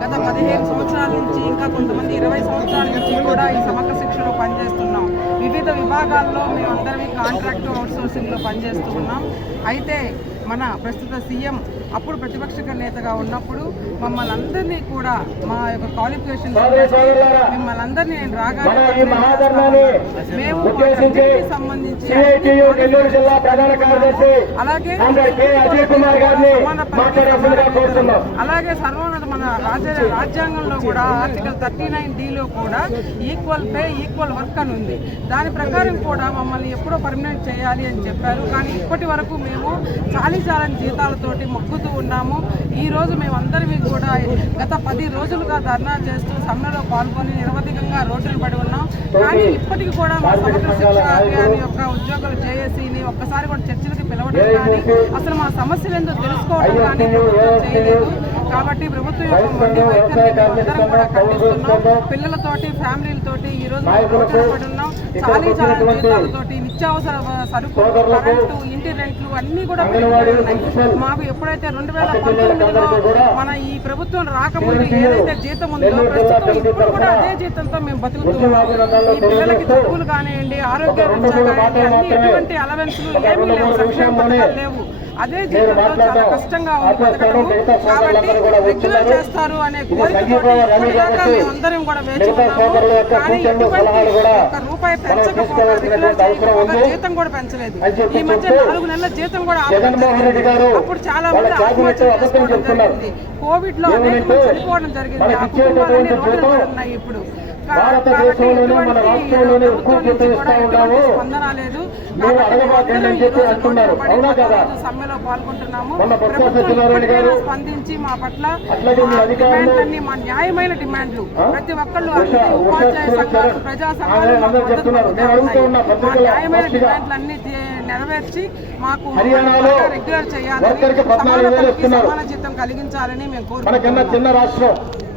గత 15 సంవత్సరాల నుంచి ఇంకా కొంతమంది 20 సంవత్సరాల నుంచి కూడా ఈ సమగ్ర శిక్షలో పనిచేస్తున్నాం. వివిధ విభాగాల్లో మేమందరం కాంట్రాక్ట్ అవుట్సోర్సింగ్లో పనిచేస్తూ ఉన్నాం. అయితే మన ప్రస్తుత సీఎం అప్పుడు ప్రతిపక్ష నేతగా ఉన్నప్పుడు మమ్మల్ని అందరినీ కూడా మా యొక్క క్వాలిఫికేషన్ మిమ్మల్ని అందరినీ నేను రాగానే మేము సంబంధించి అలాగే అలాగే సర్వోన్నత మన రాజ్యాంగంలో కూడా ఆర్టికల్ 39D కూడా ఈక్వల్ పే ఈక్వల్ వర్క్ అని ఉంది. దాని ప్రకారం కూడా మమ్మల్ని ఎప్పుడో పర్మనెంట్ చేయాలి అని చెప్పారు. కానీ ఇప్పటి వరకు మేము చాలని జీతాలతోటి మొక్కుతూ ఉన్నాము. ఈరోజు మేమందరం కూడా గత 10 రోజులుగా ధర్నా చేస్తూ సమ్మెలో పాల్గొని నిరవధికంగా రోడ్డులు పడి ఉన్నాం. కానీ ఇప్పటికి కూడా మా సమగ్ర శిక్ష అభియాన్ యొక్క ఉద్యోగులు జేఏసీని ఒక్కసారి కూడా చర్చలకు పిలవడం కానీ అసలు మా సమస్యలు ఏందో తెలుసుకోవడం కానీ ప్రభుత్వం చేయలేదు. కాబట్టి ప్రభుత్వం యొక్క మొండి వైఖరిని అందరం కూడా ఖండిస్తున్నాం. పిల్లలతోటి ఫ్యామిలీలతోటి ఈరోజు రోడ్డులు పడి ఉన్నాం. చాలా జీతాలతోటి నిత్యావసర సరుకులు, కరెంటు, ఇంటి రెంట్లు అన్నీ కూడా మాకు ఎప్పుడైతే 2019లో మన ఈ ప్రభుత్వం రాకముందు ఏదైతే జీతం ఉందో ప్రస్తుతం ఇప్పుడు కూడా అదే జీతంతో మేము బతుకుతున్నాం. ఈ పిల్లలకి చదువులు కానివ్వండి, ఆరోగ్య రీత్యా కానివ్వండి, అన్ని ఎటువంటి అలవెన్స్లు ఏమీ లేవు, సంక్షేమ పథకాలు లేవు. అదే జీతంతో చాలా కష్టంగా ఉంది బతకడము. కాబట్టి రెగ్యులర్ చేస్తారు అనే కోరికతో ఇప్పటిదాకా మేమందరం కూడా వేచి ఉన్నాము. కానీ ఎటువంటి ఒక్క రూపాయి పెంచకపోగా రెగ్యులర్ చేయకపోగా జీతం కూడా పెంచలేదు. ఈ మధ్య 4 నెలల జీతం కూడా అప్పుడు చాలా మంది ఆత్మహత్య చేసుకోవడం జరిగింది. కోవిడ్ లో అనేక మంది చనిపోవడం జరిగింది. ఆ కుటుంబాలన్నీ రోడ్డున ఉన్నాయి. ఇప్పుడు స్పందన లేదు. సమ్మెలో పాల్గొంటున్నాము. ప్రభుత్వం స్పందించి మా పట్ల డిమాండ్లన్నీ మా న్యాయమైన డిమాండ్లు ప్రతి ఒక్కళ్ళు అన్ని ఉపాధ్యాయ సంఘాలు, ప్రజా సంఘాలు మా న్యాయమైన డిమాండ్లన్నీ నెరవేర్చి మాకు రెగ్యులర్ చేయాలని, సమాన జీతం కలిగించాలని మేము కోరుకుంటున్నాం.